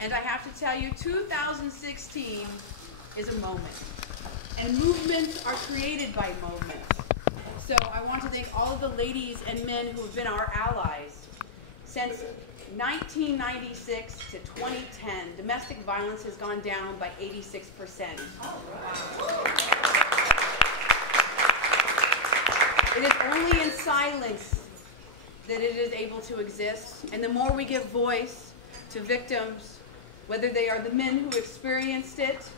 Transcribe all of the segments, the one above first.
And I have to tell you, 2016 is a moment. And movements are created by moments. So I want to thank all of the ladies and men who have been our allies. Since 1996 to 2010, domestic violence has gone down by 86%. It is only in silence that it is able to exist. And the more we give voice to victims, whether they are the men who experienced it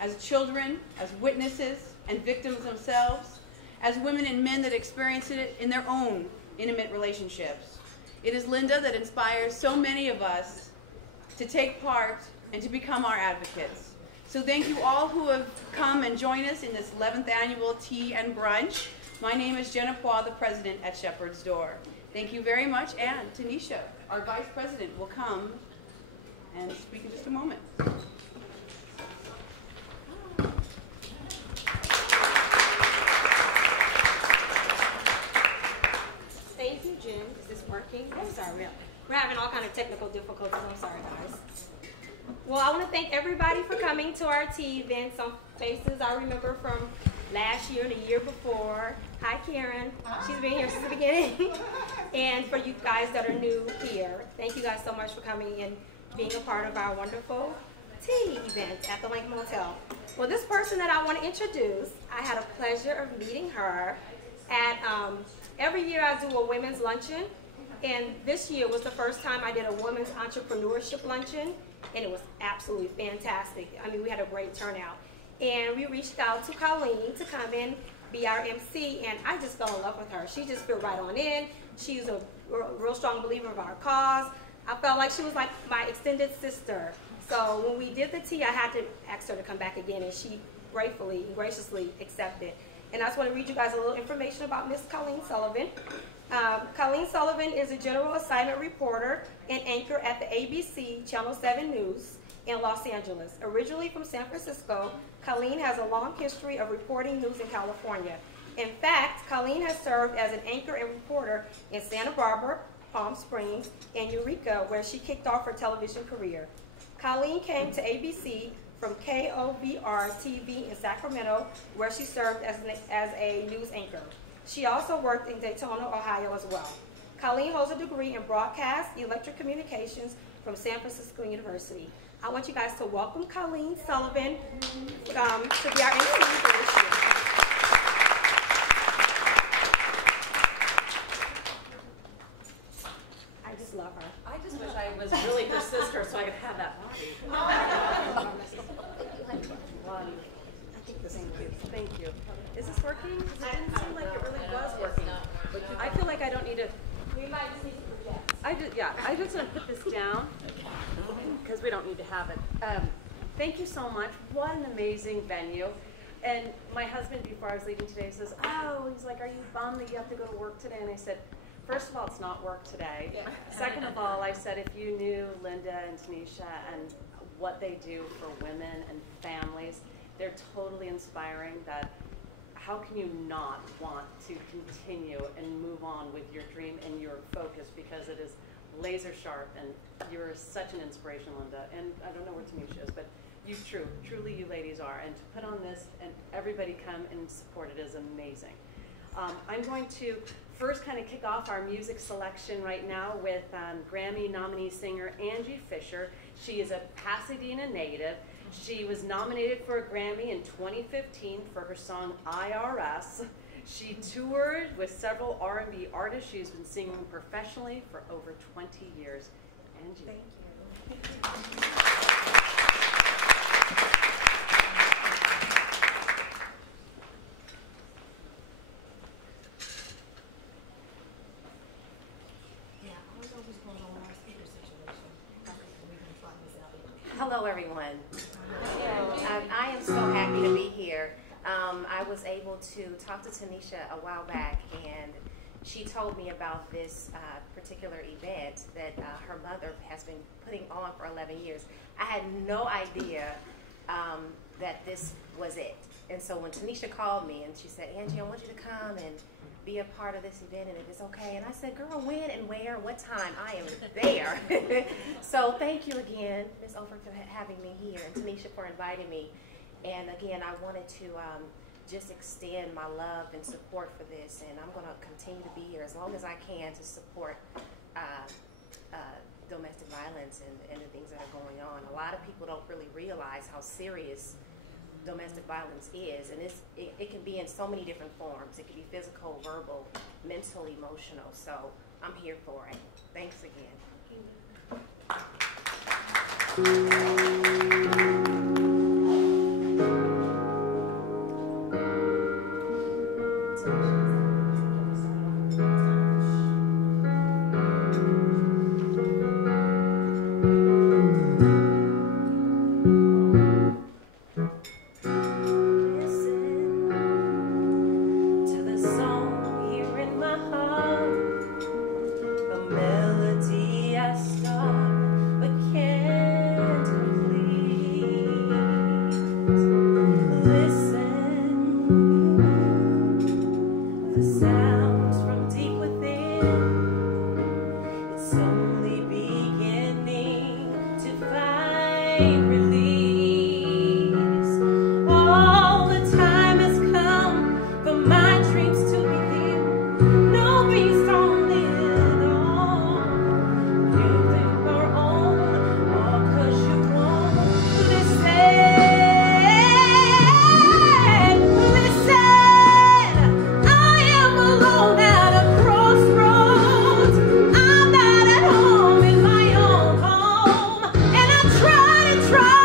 as children, as witnesses, and victims themselves, as women and men that experienced it in their own intimate relationships. It is Linda that inspires so many of us to take part and to become our advocates. So thank you all who have come and joined us in this 11th annual Tea and Brunch. My name is Jenna Pois, the president at Shepherd's Door. Thank you very much, and Tanisha, our vice president, will come and speak in just a moment. Thank you, Jim. Is this working? I'm sorry. We're having all kind of technical difficulties. I'm sorry, guys. Well, I want to thank everybody for coming to our tea event. Some faces I remember from last year and the year before. Hi, Karen. She's been here since the beginning. And for you guys that are new here, thank you guys so much for coming and being a part of our wonderful tea event at the Lincoln Motel. Well, this person that I want to introduce, I had a pleasure of meeting her at, every year I do a women's luncheon, and this year was the first time I did a women's entrepreneurship luncheon, and it was absolutely fantastic. I mean, we had a great turnout. And we reached out to Colleen to come in, be our MC, and I just fell in love with her. She just fit right on in. She's a real strong believer of our cause. I felt like she was like my extended sister. So when we did the tea, I had to ask her to come back again, and she gratefully and graciously accepted. And I just want to read you guys a little information about Miss Colleen Sullivan. Colleen Sullivan is a general assignment reporter and anchor at the ABC Channel 7 News in Los Angeles. Originally from San Francisco, Colleen has a long history of reporting news in California. In fact, Colleen has served as an anchor and reporter in Santa Barbara, Palm Springs, and Eureka, where she kicked off her television career. Colleen came to ABC from KOVR TV in Sacramento, where she served as a news anchor. She also worked in Daytona, Ohio as well. Colleen holds a degree in broadcast electric communications from San Francisco University. I want you guys to welcome Colleen Sullivan to be our MC for this year. I just love her. I just wish I was really her sister so I could have that body. I think the same thing. Thank you. Is this working? Because it didn't seem like it really was working. I feel like I don't need to. We might just need to project. I just want to put this down because we don't need to have it. Thank you so much. What an amazing venue. And my husband, before I was leaving today, says, oh, he's like, are you bummed that you have to go to work today? And I said, first of all, it's not work today. Yeah. Second of all, I said, if you knew Linda and Tanisha and what they do for women and families, they're totally inspiring. That how can you not want to continue and move on with your dream and your focus, because it is laser sharp, and you're such an inspiration, Linda. And I don't know where Tanisha is, but you truly you ladies are. And to put on this and everybody come and support it is amazing. I'm going to first kind of kick off our music selection right now with Grammy nominee singer Angie Fisher. She is a Pasadena native. She was nominated for a Grammy in 2015 for her song IRS. She toured with several R&B artists. She's been singing professionally for over 20 years. Angie. Thank you. Yeah, I don't know what's going on with our speaker situation. Hello, everyone. I am so happy to be here. I was able to talk to Tanisha a while back, and she told me about this particular event that her mother has been putting on for 11 years. I had no idea that this was it. And so when Tanisha called me and she said, Angie, I want you to come and be a part of this event, and if it's okay. And I said, girl, when and where, what time? I am there. So thank you again, Ms. Ofer, for having me here, and Tanisha for inviting me. And again, I wanted to just extend my love and support for this, and I'm going to continue to be here as long as I can to support domestic violence and the things that are going on. A lot of people don't really realize how serious domestic violence is, and it can be in so many different forms. It can be physical, verbal, mental, emotional. So I'm here for it. Thanks again. Try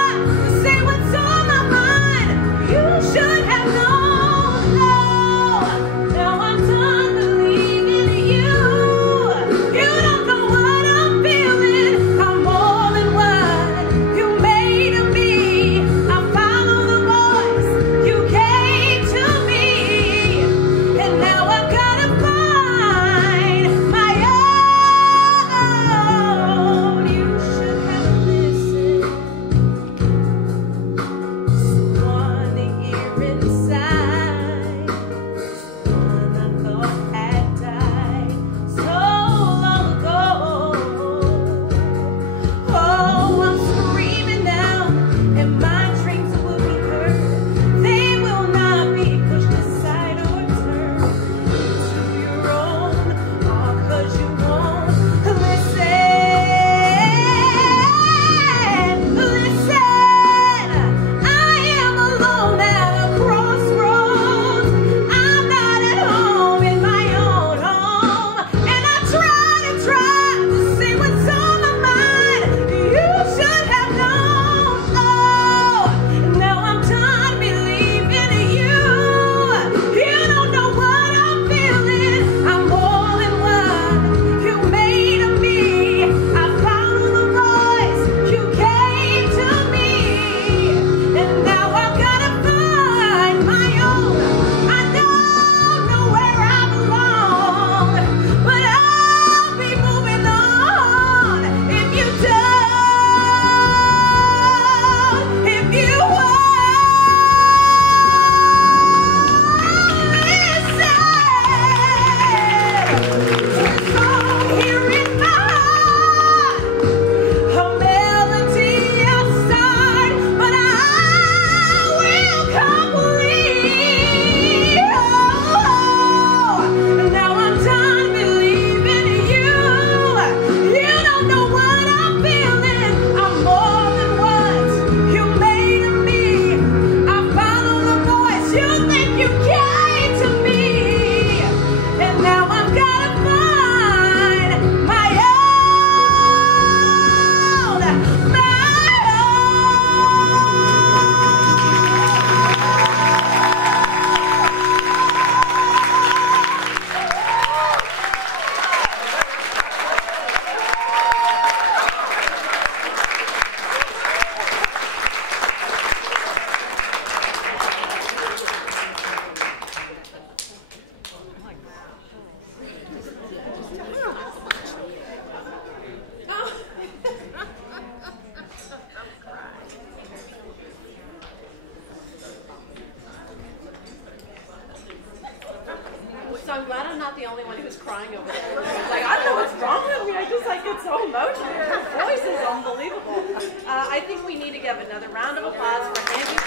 crying over there. She's like, I don't know what's wrong with me. I just like get so emotional. Her voice is unbelievable. I think we need to give another round of applause for Angie.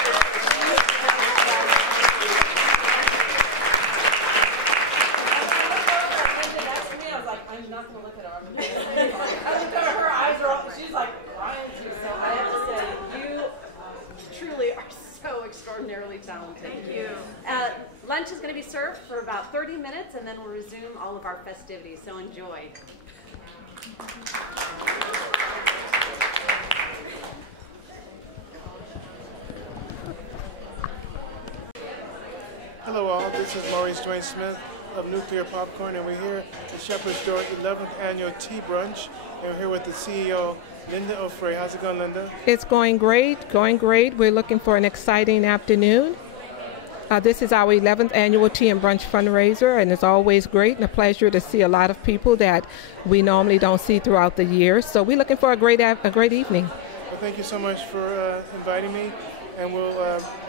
I'm not going to look at her. I look at her, her eyes are open. She's like crying too. So I have to say, you truly are so extraordinarily talented. Thank you. Lunch is going to be served for about 30 minutes, and then we'll resume all of our festivities. So enjoy. Hello all, this is Maurice Dwayne Smith of Nuclear Popcorn, and we're here at Shepherd's Door 11th Annual Tea Brunch, and we're here with the CEO, Linda O'Fray. How's it going, Linda? It's going great, going great. We're looking for an exciting afternoon. This is our 11th Annual Tea and Brunch fundraiser, and it's always great and a pleasure to see a lot of people that we normally don't see throughout the year. So we're looking for a great evening. Well, thank you so much for inviting me, and we'll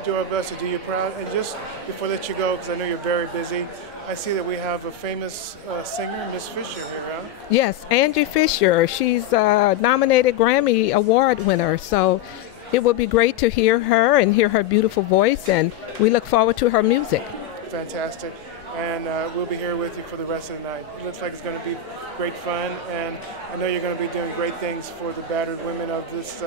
do our best to do you proud. And just before I let you go, because I know you're very busy, I see that we have a famous singer, Miss Fisher, here, huh? Yes, Angie Fisher. She's a nominated Grammy Award winner, so it will be great to hear her and hear her beautiful voice, and we look forward to her music. Fantastic. And we'll be here with you for the rest of the night. It looks like it's going to be great fun, and I know you're going to be doing great things for the battered women of this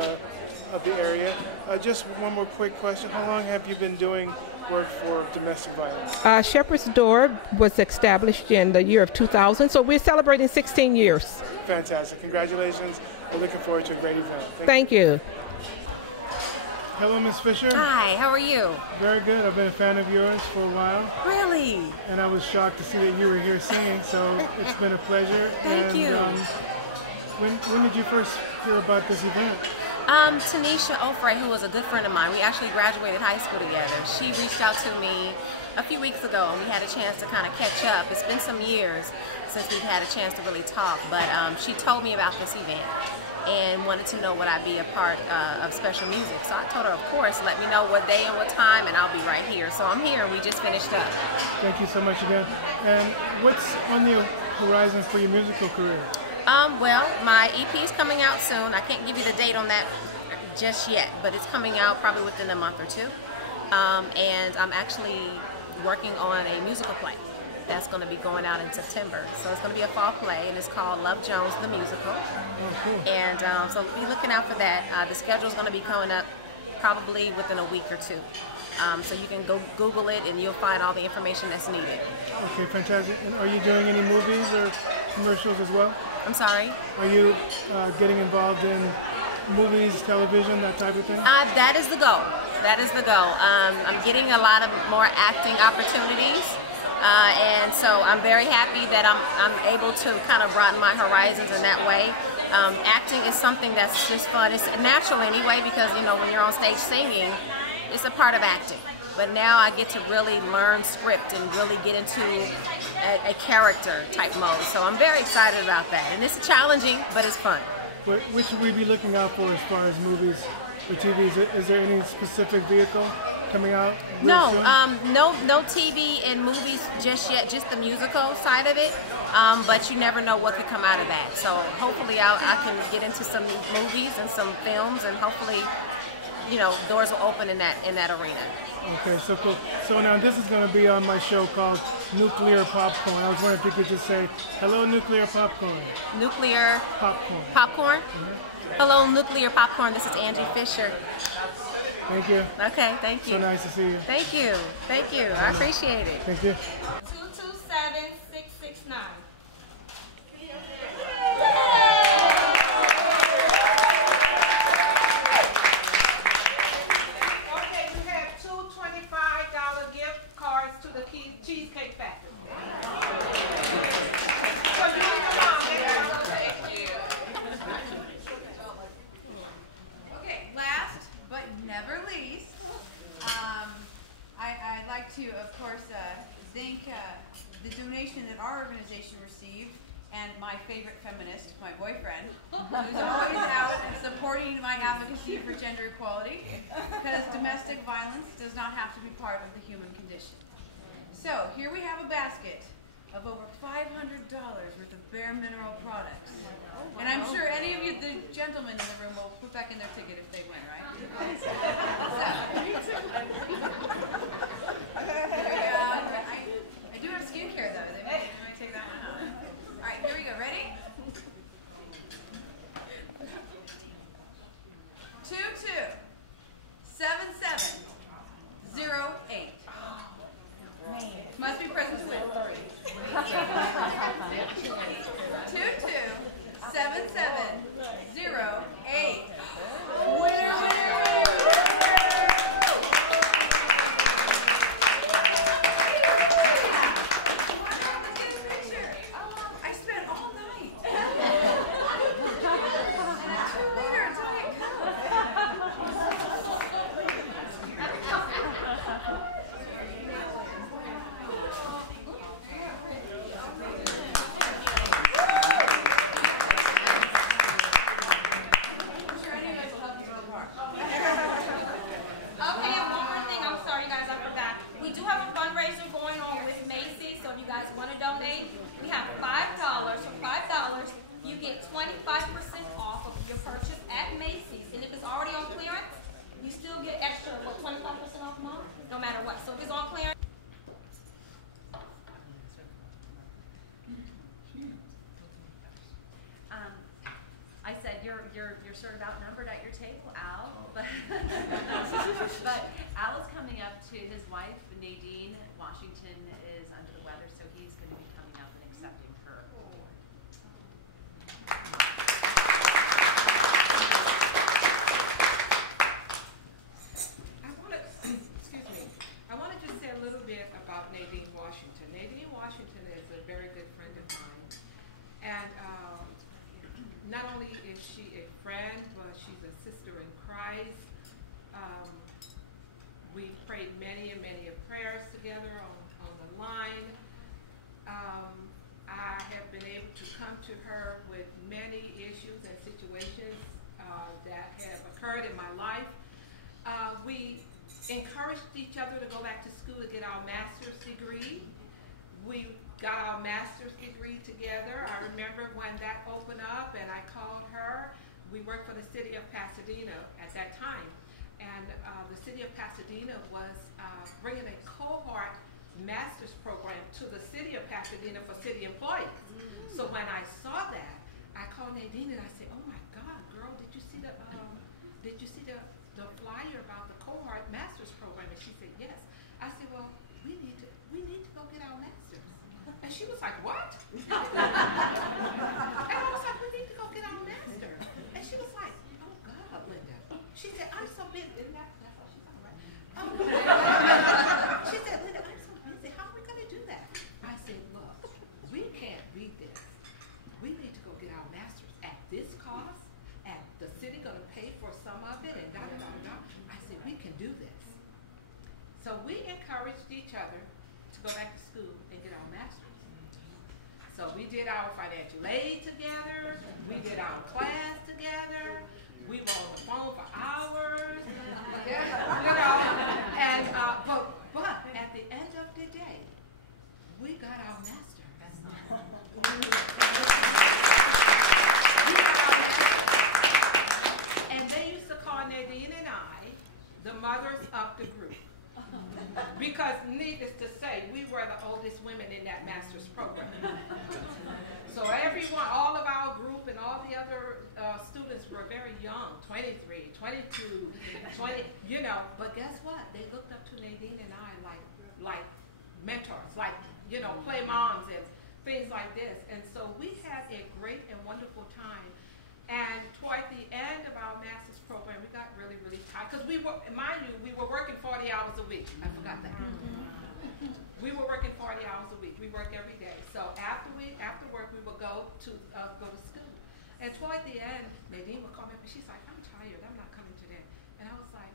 of the area. Just one more quick question. How long have you been doing work for domestic violence? Shepherd's Door was established in the year of 2000, so we're celebrating 16 years. Fantastic. Congratulations. We're looking forward to a great event. Thank you. Hello, Miss Fisher. Hi, how are you? Very good. I've been a fan of yours for a while. Really? And I was shocked to see that you were here singing, so it's been a pleasure. Thank you. When did you first hear about this event? Tanisha O'Fray, who was a good friend of mine, we actually graduated high school together. She reached out to me a few weeks ago, and we had a chance to kind of catch up. It's been some years since we've had a chance to really talk, but she told me about this event and wanted to know would I be a part of special music. So I told her, of course, let me know what day and what time, and I'll be right here. So I'm here, and we just finished up. Thank you so much again. And what's on the horizon for your musical career? Well, my EP is coming out soon. I can't give you the date on that just yet, but it's coming out probably within a month or two. And I'm actually working on a musical play that's going to be going out in September. So it's going to be a fall play, and it's called Love Jones the Musical. Oh, cool. And so be looking out for that. The schedule is going to be coming up probably within a week or two. So you can go Google it, and you'll find all the information that's needed. Okay, fantastic. And are you doing any movies or commercials as well? I'm sorry? Are you getting involved in movies, television, that type of thing? That is the goal. That is the goal. I'm getting a lot of more acting opportunities, and so I'm very happy that I'm able to kind of broaden my horizons in that way. Acting is something that's just fun. It's natural anyway, because you know when you're on stage singing, it's a part of acting. But now I get to really learn script and really get into a character type mode. So I'm very excited about that. And it's challenging, but it's fun. What should we be looking out for as far as movies or TV? Is there any specific vehicle coming out? No, soon? no TV and movies just yet, just the musical side of it. But you never know what could come out of that. So hopefully I can get into some movies and some films, and hopefully, you know, doors will open in that arena. Okay, so cool. So now this is going to be on my show called Nuclear Popcorn. I was wondering if you could just say, hello, Nuclear Popcorn. Nuclear Popcorn. Popcorn? Mm-hmm. Hello, Nuclear Popcorn. This is Angie Fisher. Thank you. Okay, thank you. So nice to see you. Thank you. Thank you. I appreciate it. Thank you. 227669. Cheesecake Factory. Okay, last but never least, I'd like to, of course, thank the donation that our organization received, and my favorite feminist, my boyfriend, who's always out and supporting my advocacy for gender equality, because domestic violence does not have to be part of the human condition. So here we have a basket of over $500 worth of bare mineral products. And I'm sure any of you, the gentlemen in the room, will put back in their ticket if they win, right? I do have skincare though. They might take that one out. All right, here we go. Ready? 227708. Must be present to win. 227708. Winner, winner, I spent all night. We have $5. For $5, you get 25% off of your purchase at Macy's. And if it's already on clearance, you still get extra, what, 25% off, Mom? No matter what. So if it's on clearance. I said you're sort of outnumbered at your table, Al. But Al is coming up to his wife, Nadine. Washington is under the weather, so he's going to be coming up and accepting her award. I want to just say a little bit about Nadine Washington. Nadine Washington is a very good friend of mine, and not only is she a friend, but she's a sister in Christ. We prayed many and many prayers together on the line. I have been able to come to her with many issues and situations that have occurred in my life. We encouraged each other to go back to school to get our master's degree. We got our master's degree together. I remember when that opened up and I called her. We worked for the city of Pasadena at that time. And the city of Pasadena was bringing a cohort master's program to the city of Pasadena for city employees. So when I saw that, I called Nadine and I said, "Oh my God, girl, did you see the flyer about the cohort master's program?" And she said, "Yes." I said, "Well, we need to go get our master's." And she was like, "What?" And I was like, "We need to go get our master's." And she was like, "Oh God, Linda." She said, "I'm so busy." That's what she said, right? She said, "Linda, I'm so busy. How are we going to do that?" I said, "Look, we can't beat this. We need to go get our master's at this cost, and the city going to pay for some of it, and da-da-da-da." I said, "We can do this." So we encouraged each other to go back to school and get our master's. So we did our financial aid together. We did our class together. We were on the phone for hours. And but at the end of the day, we got our master's. And they used to call Nadine and I the mothers of the group. Because needless to say, we were the oldest women in that master's program. So everyone, all of our group and all the other students were very young, 23, 22, 20, you know. But guess what? They looked up to Nadine and I like mentors, like, you know, play moms and things like this. And so we had a great and wonderful time. And toward the end of our master's program, we got really, really tired. Because we were, mind you, we were working 40 hours a week. I forgot that. We were working 40 hours a week. We worked every day. So after work, we would go to school. And toward the end, Nadine would call me up and she's like, "I'm tired. I'm not coming today." And I was like,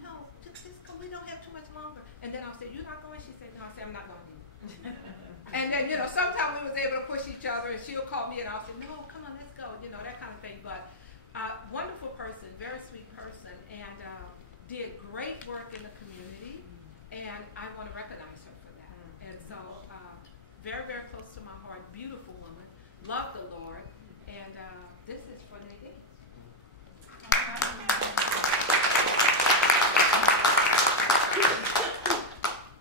"No, just go. We don't have too much longer." And then I'll say, "You're not going?" She said, "No." I said, "I'm not going either." And then, you know, sometimes we was able to push each other, and she'll call me and I'll say, "No, come on, let's go," you know, that kind of thing. But wonderful person, very sweet person, and did great work in the community, and I want to recognize her for that. And so very, very close to my heart, beautiful woman, love the Lord, and this is for Nadine.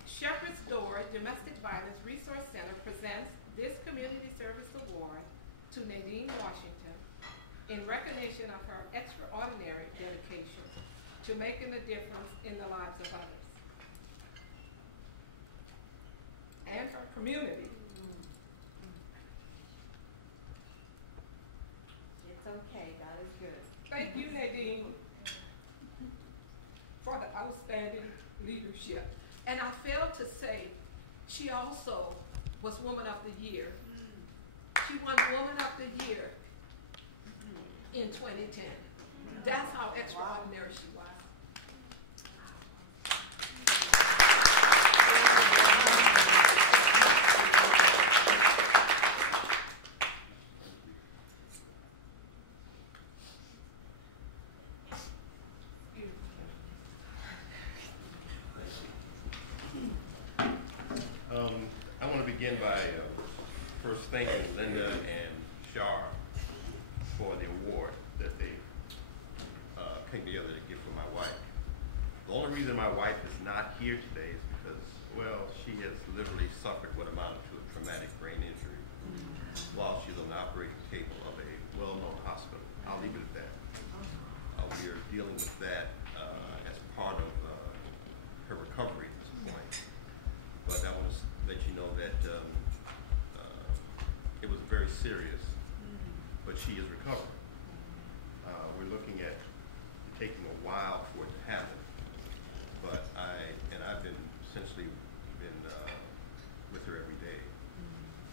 Shepherd's Door Domestic Violence Resource Center presents this Community Service Award to Nadine Washington in recognition of her extraordinary dedication to making a difference in the lives of others and her community. It's okay, God is good. Thank you, Nadine, for the outstanding leadership. And I failed to say, she also was Woman of the Year. She won Woman of the Year in 2010. That's how extraordinary she was. I want to begin by first thanking Linda and Shar for the award that they came together to give for my wife. The only reason my wife is not here today is because, well, she has literally suffered what amounted to a traumatic brain injury while she's on the operating table of a well-known hospital. I'll leave it at that. We are dealing with that as part of her recovery at this point. But I want to let you know that it was very serious, but she is recovering. We're looking at taking a while for it to happen, but I've been essentially with her every day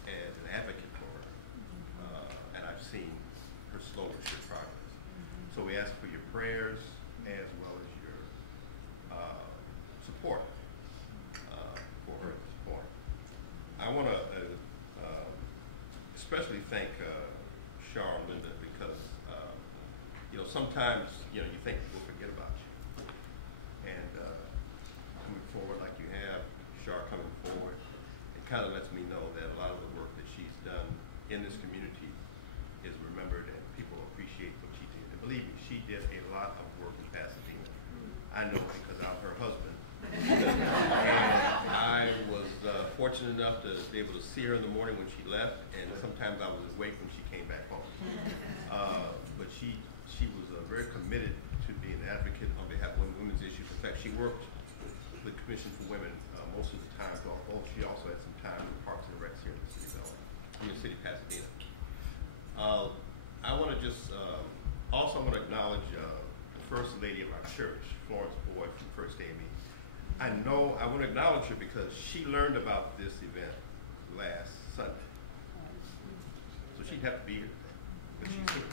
as an advocate for her, and I've seen her slow but sure progress. So we ask for your prayers as well as your support for her at this point. I want to especially thank Shar and Linda because sometimes you think people forget about you, and coming forward like you have, Shar coming forward, it kind of lets me know that a lot of the work that she's done in this community is remembered and people appreciate what she did. And believe me, she did a lot of work in Pasadena. I know because I'm her husband. And I was fortunate enough to be able to see her in the morning when she left, and sometimes I was awake when she came back home. But she was very committed to being an advocate on behalf of women's issues. In fact, she worked with the Commission for Women most of the time, although she also had some time with Parks and Recs here in the city of Pasadena. I want to just also want to acknowledge the First Lady of our church, Florence Boyd from First AME. I want to acknowledge her because she learned about this event last Sunday. So she'd have to be here today, but she's here.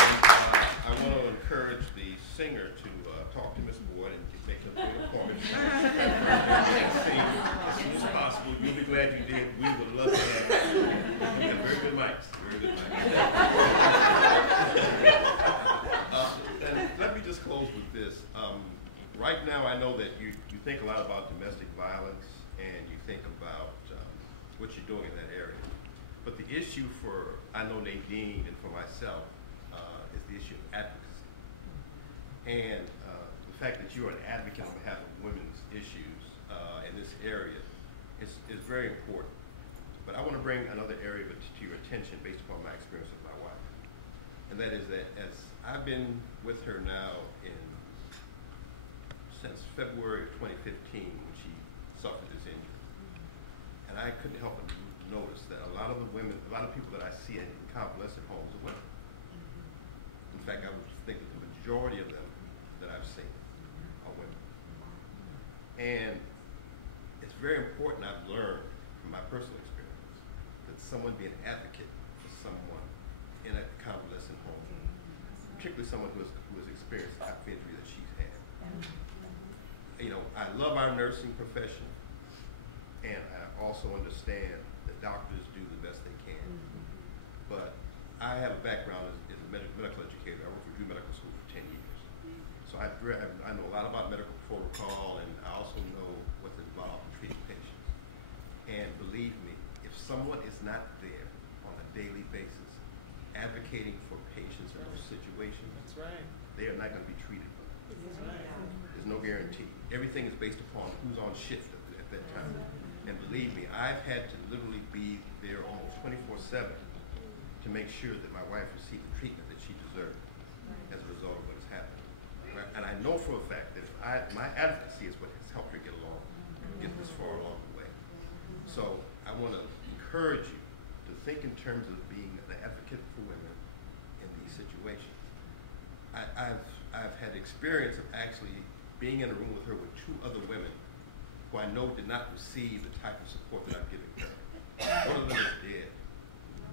And I want to encourage the singer to talk to Miss Boyd and make a good appointment. As soon as possible. You'll be glad you did. We would love to have you. You have very good mics. Very good mics. And let me just close with this. Right now, I know that you think a lot about domestic violence and you think about what you're doing in that area. But the issue for, I know Nadine and for myself, is the issue of advocacy. And the fact that you're an advocate on behalf of women's issues in this area is very important. But I want to bring another area to your attention based upon my experience with my wife. And that is that as I've been with her now since February of 2015 when she suffered this injury. And I couldn't help but notice that a lot of people that I see in convalescent homes are women. In fact, I would think that the majority of them that I've seen are women. And it's very important, I've learned from my personal experience, that someone be an advocate for someone in a convalescent home, particularly someone who has experienced the type of injury that she's had. I love our nursing profession, and I also understand that doctors do the best they can. But I have a background as a medical educator. I worked for Drew Medical School for 10 years. So I know a lot about medical protocol, and I also know what And believe me, if someone is not there on a daily basis advocating for patients in those situations, That's right. they are not going to be treated well. There's no guarantee. Everything is based upon who's on shift at that time. And believe me, I've had to literally be there almost 24/7 to make sure that my wife received the treatment that she deserved as a result of what has happened. And I know for a fact that my advocacy is what has helped her get this far along the way. So I want to encourage you to think in terms of being an advocate for women in these situations. I've had experience of actually being in a room with her with 2 other women who I know did not receive the type of support that I've given her. One of them is dead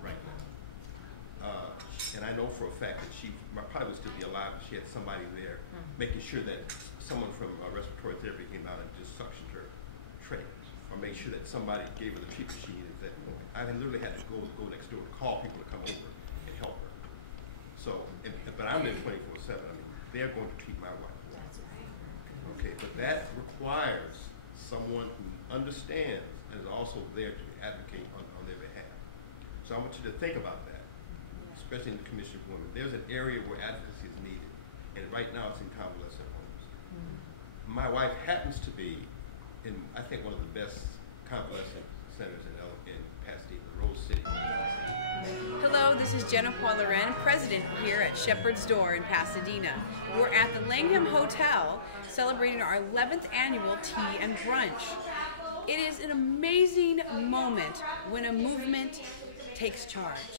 right now. And I know for a fact that she probably would still be alive if she had somebody there making sure that someone from respiratory therapy came out and just suctioned her trach, or make sure that somebody gave her the treatment she needed at that moment. I literally had to go next door to call people to come over and help her. So, but I'm in 24/7. I mean, they're going to treat my wife. Okay, but that requires someone who understands and is also there to advocate on their behalf. So I want you to think about that, especially in the Commission for Women. There's an area where advocacy is needed, and right now it's in convalescent homes. My wife happens to be in, I think, one of the best convalescent centers in Pasadena, Rose City. Hello, this is Jennifer Loren, president here at Shepherd's Door in Pasadena. We're at the Langham Hotel celebrating our 11th annual tea and brunch. It is an amazing moment when a movement takes charge.